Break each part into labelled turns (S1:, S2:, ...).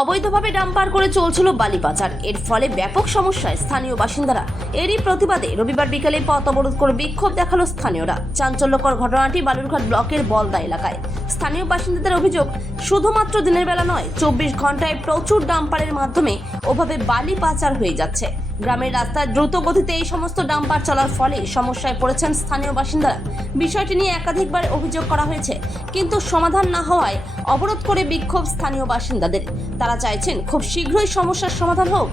S1: অবৈধভাবে ডাম্পার করে চলছিল বালি পাচার এর ফলে ব্যাপক সমস্যায় স্থানীয় বাসিন্দারা এরই প্রতিবাদে রবিবার বিকেলে পথ অবরোধ করে বিক্ষোভ দেখাল স্থানীয়রা। চাঞ্চল্যকর ঘটনাটি বালুরঘাট ব্লকের বলদা এলাকায়। স্থানীয় বাসিন্দাদের অভিযোগ, শুধুমাত্র দিনের বেলা নয়, চব্বিশ ঘন্টায় প্রচুর ডাম্পারের মাধ্যমে ওভাবে বালি পাচার হয়ে যাচ্ছে। গ্রামের রাস্তায় দ্রুত গতিতে এই সমস্ত ডাম্পার চলার ফলে সমস্যায় পড়েছেন স্থানীয় বাসিন্দারা। বিষয়টি নিয়ে একাধিকবার অভিযোগ করা হয়েছে কিন্তু সমাধান না হওয়ায় অবরোধ করে বিক্ষোভ স্থানীয় বাসিন্দাদের। তারা চাইছেন খুব শীঘ্রই সমস্যার সমাধান হোক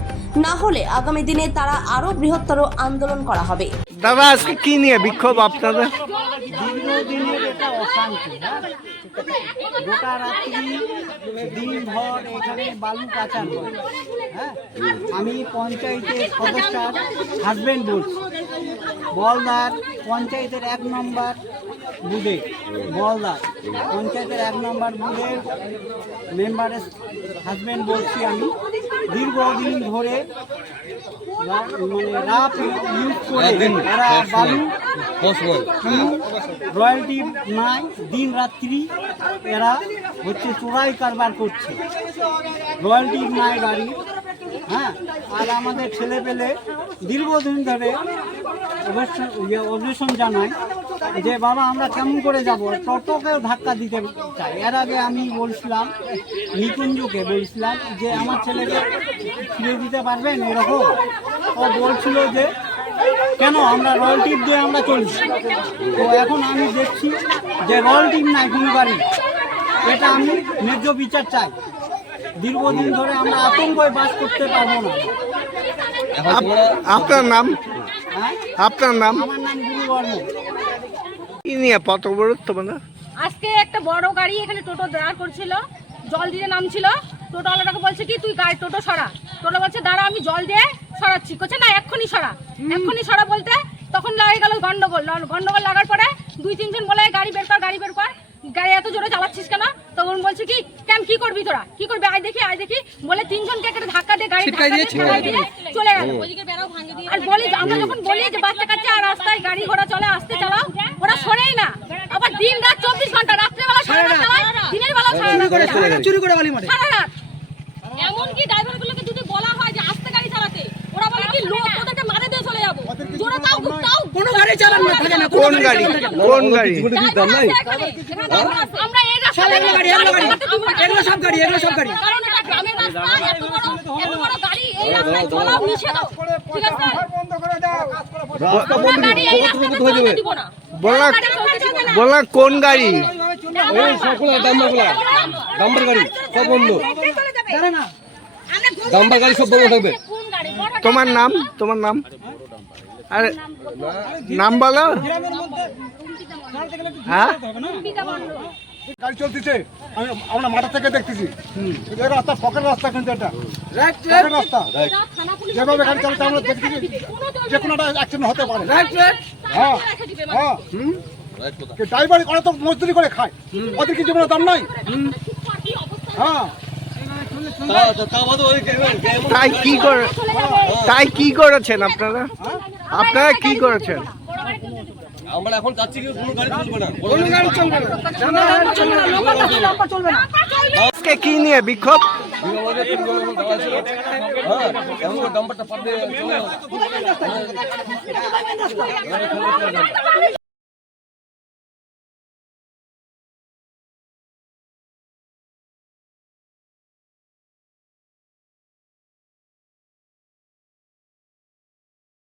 S1: না হলে আগামী দিনে তারা আরও বৃহত্তর আন্দোলন করা হবে।
S2: দাদা আজকে কি নিয়ে বিক্ষোভ আপনাদের?
S3: গোটা রাত্রি দিনভর এখানে বালু কাচার হয়। হ্যাঁ? আমি পঞ্চায়েতের সদস্যার হাজব্যান্ড বলছি। বলদার পঞ্চায়েতের এক নম্বর বুধে। বলদার পঞ্চায়েতের এক নম্বর বুধের মেম্বারের হাজব্যান্ড বলছি আমি। দীর্ঘদিন ধরে মানে রাপ ইউজ করে এরা বালু রয়্যালটি নাই দিন রাত্রি এরা হচ্ছে চোরাই কারবার করছে। রয়্যালটি নাই গাড়ি হ্যাঁ? আর আমাদের ছেলে পেলে দীর্ঘদিন ধরে অবশ্য- ইয়ে অবজেশন জানায় যে বাবা আমরা কেমন করে যাব? টোটোকেও ধাক্কা দিতে চাই। এর আগে আমি বলছিলাম নিকুঞ্জকে বলছিলাম যে আমার ছেলেকে ফিরে দিতে পারবেন এরকম? ও বলছিল যে কেন? আমরা রয়্যাল টিপ দিয়ে আমরা চলছি। তো এখন আমি দেখছি যে রয়্যাল টিপ নাই কোনো গাড়ি। এটা আমি ন্যায্য বিচার চাই। দীর্ঘদিন ধরে আমরা আতঙ্কয় বাস করতে পারব না।
S2: আপ- আপনার নাম?
S3: হ্যাঁ?
S2: আপনার নাম?
S3: আমার নাম গুরু বর্ম
S2: কি নিয়ে পথ অবরোধ তোমাদের?
S4: আজকে একটা বড় গাড়ি এখানে টোটো দাঁড় করছিল জল দিতে নামছিল। টোটোওয়ালাটাকে বলছে কি তুই গাড়ি টোটো সরা। টোটো বলছে দাঁড়া আমি জল দিয়ে সরাচ্ছি। করছে না এক্ষুনি সরা। এক্ষুনি সরা বলতে তখন লাগে গেল গন্ডগোল। গন্ডগোল লাগার পরে দুই তিনজন বলে গাড়ি বের কর গাড়ি বের কর। গাড়ি এত জোরে চালাচ্ছিস কেন? তখন বলছে কি কেন কি করবি তোরা? কি করবি? আয় দেখি আয় দেখি। বলে তিনজনকে একটা ধাক্কা দিয়ে গাড়ি ধাক্কা দিয়ে চলে গেল। আর বলি আমরা যখন বলি যে বাচ্চা কাচ্চা আর রাস্তায় গাড়ি ঘোড়া চলে আসতে চালাও। শোনেই না। আবার দিন রাত চব্বিশ ঘণ্টা রাত্রেবেলা সারা রাত চালায় দিনের বেলা সারা রাত চালায়।
S3: চুরি করে বালি মারে।
S4: সারা রাত। এমনকি ড্রাইভারগুলোকে যদি বলা হয় যে আস্তে গাড়ি চালাতে ওরা বলে কি লোক ওদেরকে মারে দিয়ে চলে যাব। জোরে তাও তাও
S3: কোনো গাড়ি চালান না থাকে না।
S2: কোন গাড়ি কোন গাড়ি।
S4: আমরা এই রাস্তা
S3: এগুলো গাড়ি, এগুলো গাড়ি। এগুলো সব গাড়ি, এগুলো সব গাড়ি।
S4: কারণ এটা গ্রামের রাস্তা এত বড় এত বড় গাড়ি। এই রাস্তায় চলাও নিষেধ। ঠিক আছে? আমরা গাড়ি এই রাস্তাতে চলতে দিব। না।
S2: বলা
S4: গাড়ি চলতে দিব না।
S2: বলা কোন গাড়ি
S5: ডাম্বার গাড়ি সব বন্ধ। ডাম্বার গাড়ি সব বন্ধ থাকবে।
S2: তোমার নাম তোমার নাম? আরে নাম বলো। হ্যাঁ?
S6: গাড়ি চলতেছে। আমি আমরা মাঠা থেকে দেখতেছি। এটা রাস্তা ফকের রাস্তা কিন্তু এটা। রাস্তা।
S4: থানা পুলিশ
S6: যেভাবে গাড়ি চালাতে আমরা দেখতেছি। যে কোনো একটা অ্যাক্সিডেন্ট হতে পারে। হ্যাঁ। হ্যাঁ। ড্রাইভার ওরা তো মজদুরি করে খায়। ওদের কি জীবনের দাম নাই? হ্যাঁ।
S2: তাই কি করে তাই কি করেছেন আপনারা? আপনারা কি করেছেন?
S5: আমরা এখন চাচ্ছি কি কোনো গাড়ি চলবে না। কোনো গাড়ি
S2: আজকে কি নিয়ে বিক্ষোভ?
S5: আমাদের তিন জন এখন দাঁড়া ছিল হ্যাঁ এখন ডাম্বারটা পাঠিয়ে চলে গেল।